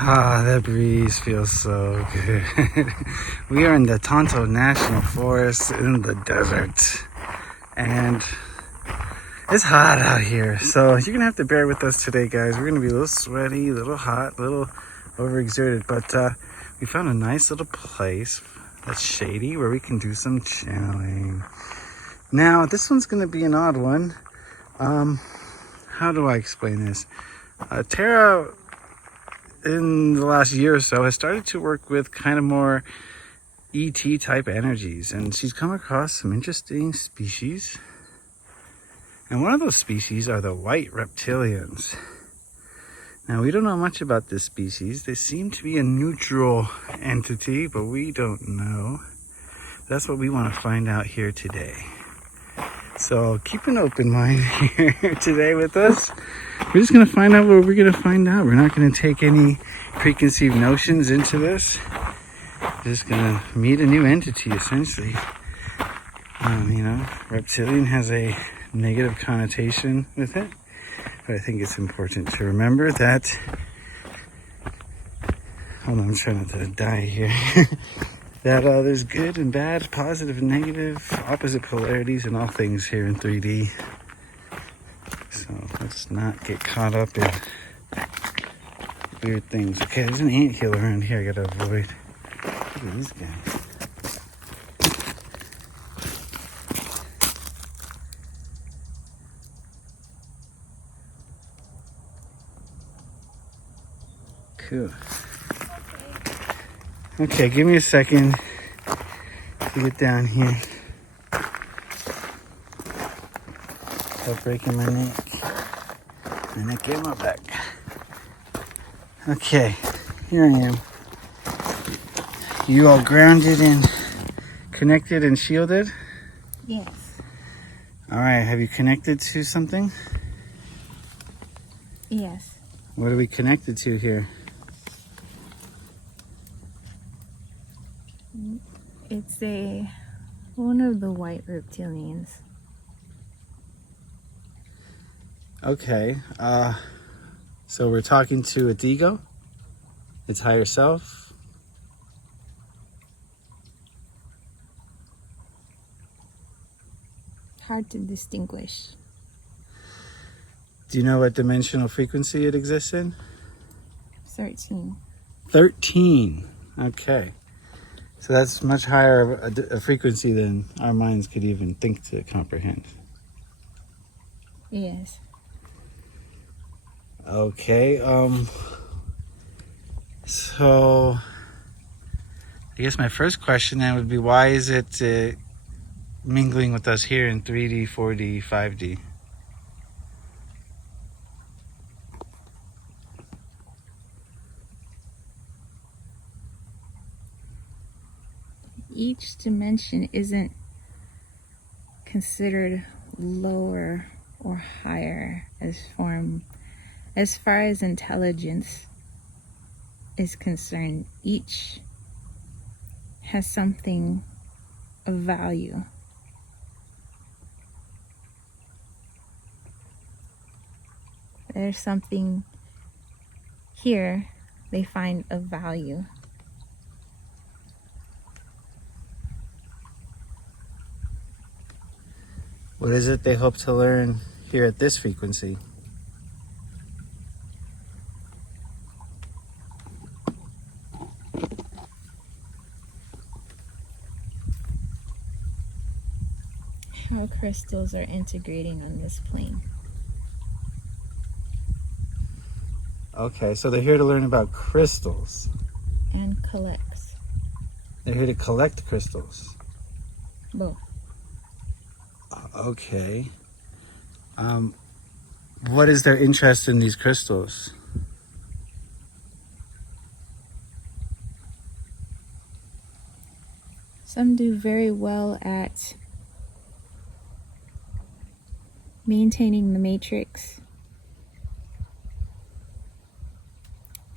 Ah, that breeze feels so good. We are in the Tonto National Forest in the desert. And it's hot out here. So you're going to have to bear with us today, guys. We're going to be a little sweaty, a little hot, a little overexerted. But we found a nice little place that's shady where we can do some channeling. Now, this one's going to be an odd one. How do I explain this? Tara, in the last year or so, has started to work with kind of more ET type energies, and she's come across some interesting species. And one of those species are the White Reptilians. Now, we don't know much about this species. They seem to be a neutral entity, but we don't know. That's what we want to find out here today. So keep an open mind here today with us. We're just going to find out what we're going to find out. We're not going to take any preconceived notions into this. We're just going to meet a new entity, essentially. Reptilian has a negative connotation with it. But I think it's important to remember that... Hold on, I'm trying not to die here. That there's good and bad, positive and negative, opposite polarities in all things here in 3D. So let's not get caught up in weird things. Okay, there's an anthill around here I gotta avoid. Look at these guys. Cool. Okay, give me a second to get down here without breaking my neck and my back. Okay, here I am. You all grounded and connected and shielded? Yes. All right, have you connected to something? Yes. What are we connected to here? It's one of the White Reptilians. Okay, so we're talking to its ego, its higher self. Hard to distinguish. Do you know what dimensional frequency it exists in? 13. 13. Okay. So that's much higher a frequency than our minds could even think to comprehend. Yes. Okay. So I guess my first question then would be, why is it mingling with us here in 3D, 4D, 5D? Each dimension isn't considered lower or higher as far as intelligence is concerned. Each has something of value. There's something here they find of value. What is it they hope to learn here at this frequency? How crystals are integrating on this plane. Okay, so they're here to learn about crystals. And collects. They're here to collect crystals. Both. Okay. What is their interest in these crystals? Some do very well at maintaining the matrix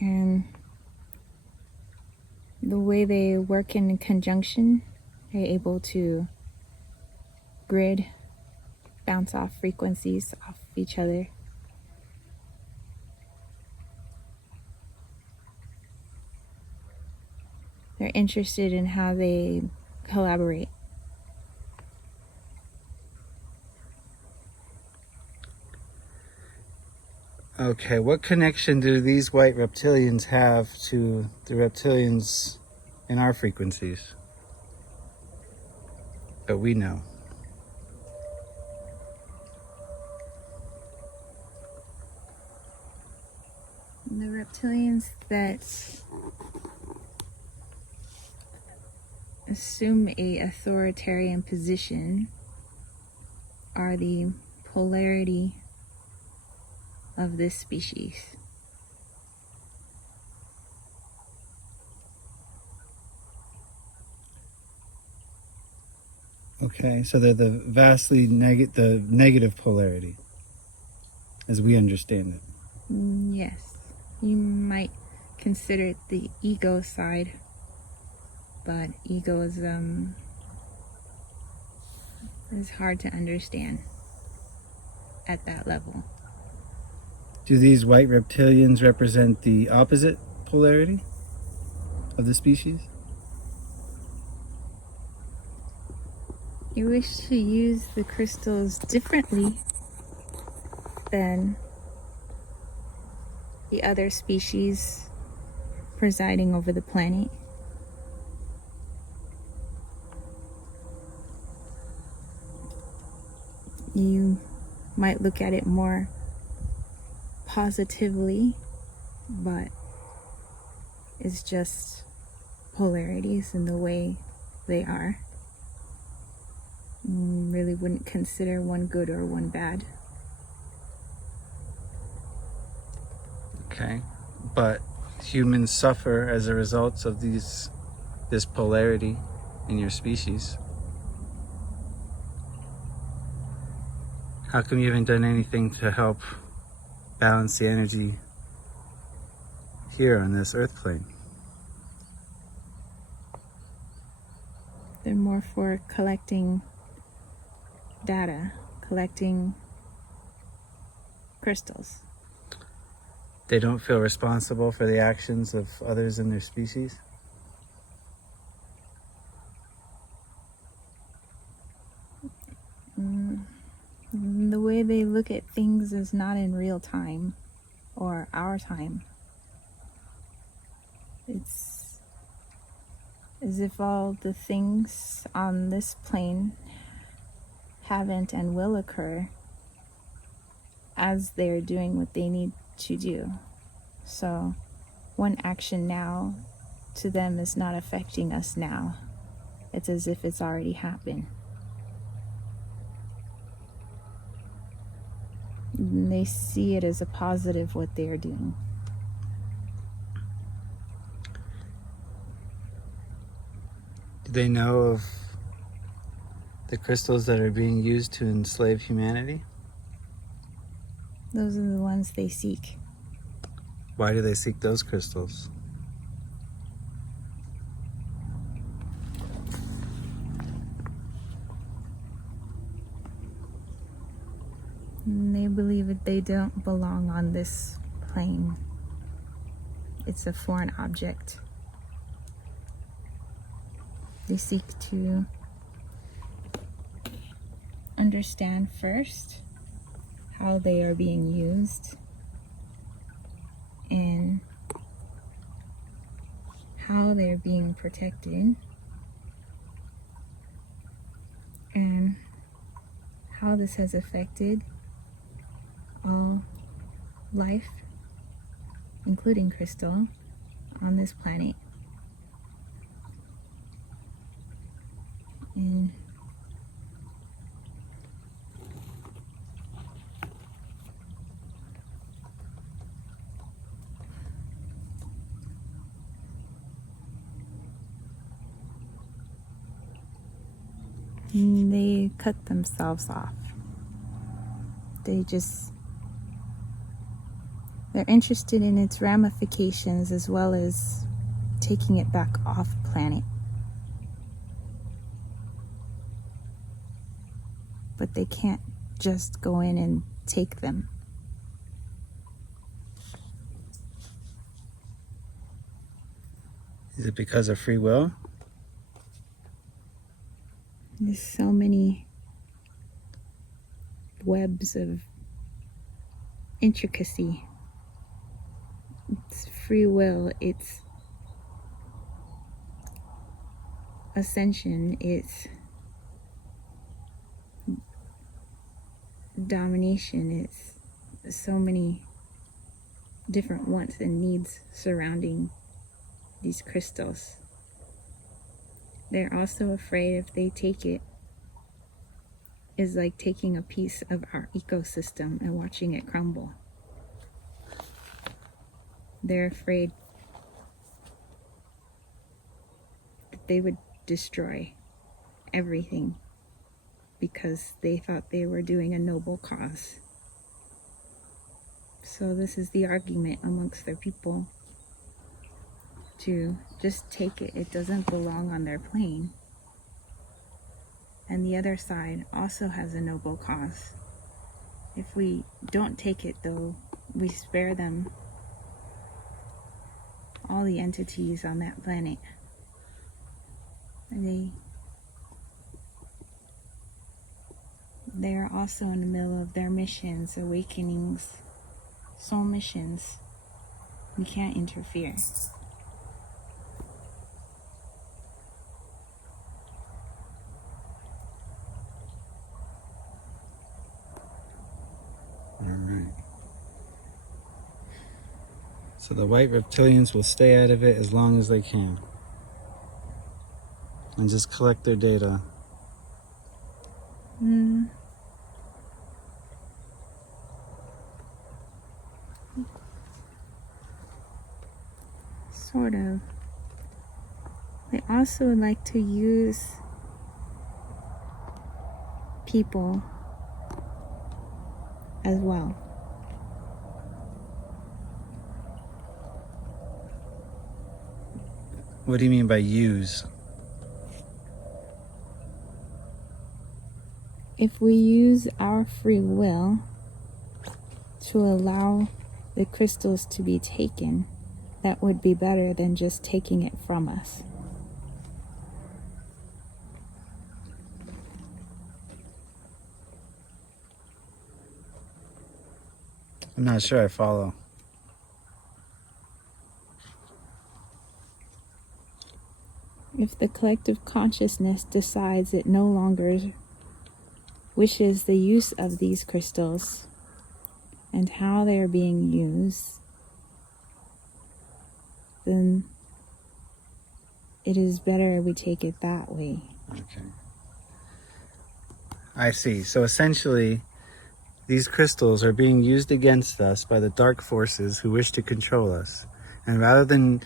and the way they work in conjunction, they're able to grid, bounce off frequencies off each other. They're interested in how they collaborate. Okay, what connection do these white reptilians have to the reptilians in our frequencies that we know? The reptilians that assume a authoritarian position are the polarity of this species. Okay, so they're the vastly the negative polarity, as we understand it. Yes, you might consider it the ego side, but egoism is hard to understand at that level. Do these white reptilians represent the opposite polarity of the species? You wish to use the crystals differently than the other species presiding over the planet. You might look at it more positively, but it's just polarities in the way they are. Really wouldn't consider one good or one bad. Okay, but humans suffer as a result of this polarity in your species. How come you haven't done anything to help balance the energy here on this earth plane? They're more for collecting data, collecting crystals. They don't feel responsible for the actions of others in their species? The way they look at things is not in real time or our time. It's as if all the things on this plane haven't and will occur as they're doing what they need to do. So one action now to them is not affecting us now. It's as if it's already happened. And they see it as a positive what they are doing. Do they know of the crystals that are being used to enslave humanity? Those are the ones they seek. Why do they seek those crystals? And they believe that they don't belong on this plane. It's a foreign object. They seek to understand first how they are being used and how they're being protected and how this has affected all life, including crystal, on this planet. And they cut themselves off. They're interested in its ramifications as well as taking it back off planet. But they can't just go in and take them. Is it because of free will? There's so many webs of intricacy. It's free will, it's ascension, it's domination, it's so many different wants and needs surrounding these crystals. They're also afraid if they take it, is like taking a piece of our ecosystem and watching it crumble. They're afraid that they would destroy everything because they thought they were doing a noble cause. So this is the argument amongst their people, to just take it. It doesn't belong on their plane. And the other side also has a noble cause. If we don't take it, though, we spare them all the entities on that planet. They're also in the middle of their missions, awakenings, soul missions. We can't interfere. Alright. So the white reptilians will stay out of it as long as they can. And just collect their data. Sort of. They also like to use people as well. What do you mean by use? If we use our free will to allow the crystals to be taken, that would be better than just taking it from us. I'm not sure I follow. If the collective consciousness decides it no longer wishes the use of these crystals and how they are being used, then it is better we take it that way. Okay. I see. So essentially, these crystals are being used against us by the dark forces who wish to control us. And rather than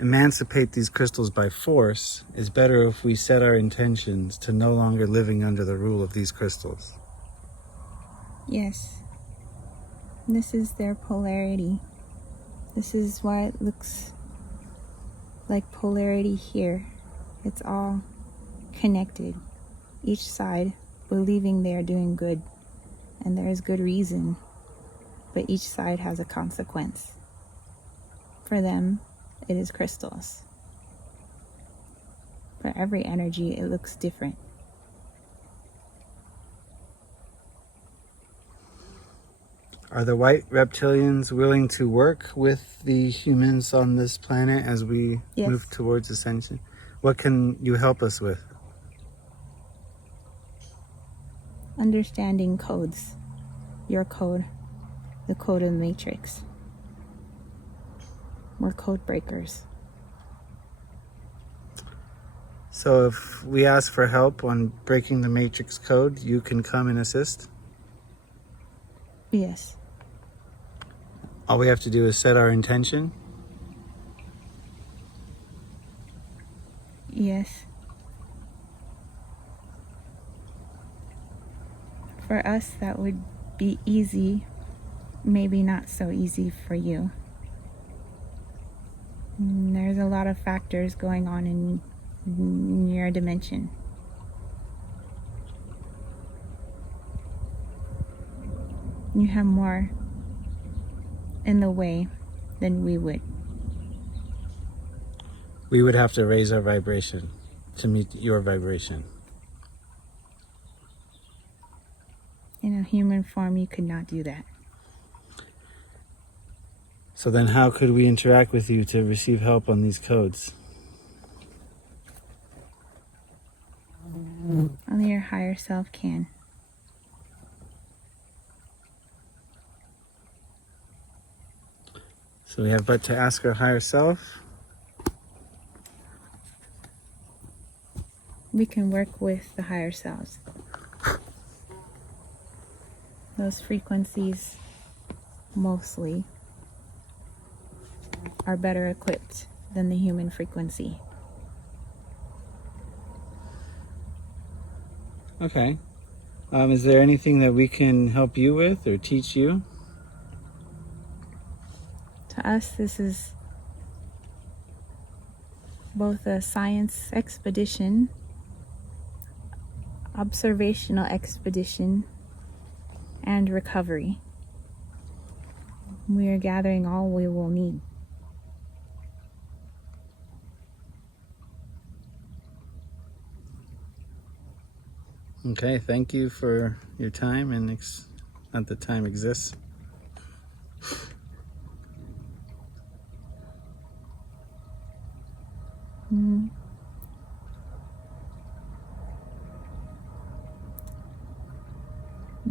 emancipate these crystals by force, it's better if we set our intentions to no longer living under the rule of these crystals. Yes. This is their polarity. This is why it looks like polarity here. It's all connected. Each side believing they are doing good. And there is good reason. But each side has a consequence. For them, it is crystals. For every energy, it looks different. Are the white reptilians willing to work with the humans on this planet as we move towards ascension? What can you help us with? Understanding codes. Your code. The code of the Matrix. We're code breakers. So if we ask for help on breaking the Matrix code, you can come and assist? Yes. All we have to do is set our intention? Yes. For us, that would be easy. Maybe not so easy for you. There's a lot of factors going on in your dimension. You have more in the way than we would. we would have to raise our vibration to meet your vibration. In a human form, you could not do that. So then how could we interact with you to receive help on these codes? Only your higher self can. So we have but to ask our higher self. We can work with the higher selves. Those frequencies mostly are better equipped than the human frequency. Okay. Is there anything that we can help you with or teach you? To us, this is both a science expedition, observational expedition, and recovery. We are gathering all we will need. Okay, thank you for your time, and not that time exists.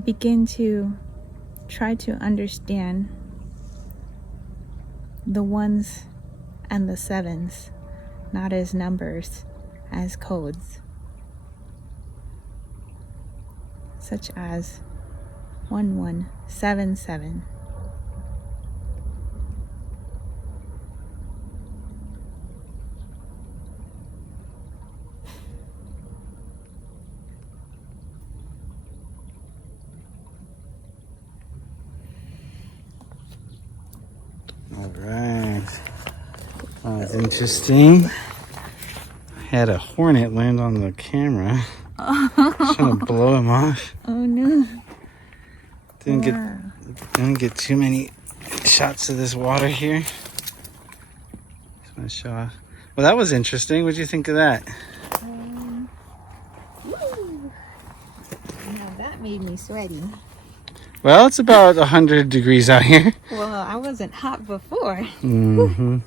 Begin to try to understand the ones and the sevens, not as numbers, as codes, such as 1177. All right. Oh, that's interesting. I had a hornet land on the camera. Trying to blow him off. Oh no. Didn't get too many shots of this water here. Just want to show off. Well, that was interesting. What did you think of that? Now that made me sweaty. Well, it's about 100 degrees out here. Well, I wasn't hot before. Mm-hmm.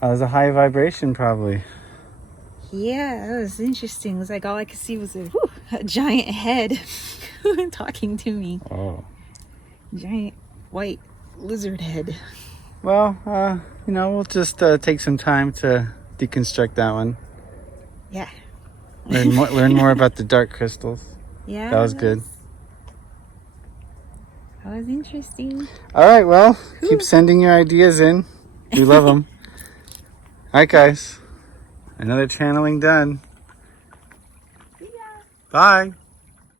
That was a high vibration, probably. Yeah, that was interesting. It was like all I could see was a giant head talking to me. Oh. Giant white lizard head. Well, we'll just take some time to deconstruct that one. Yeah. Learn more about the dark crystals. Yeah. That was good. That was interesting. All right, well, keep sending your ideas in. We love them. All right, guys. Another channeling done. See ya. Bye.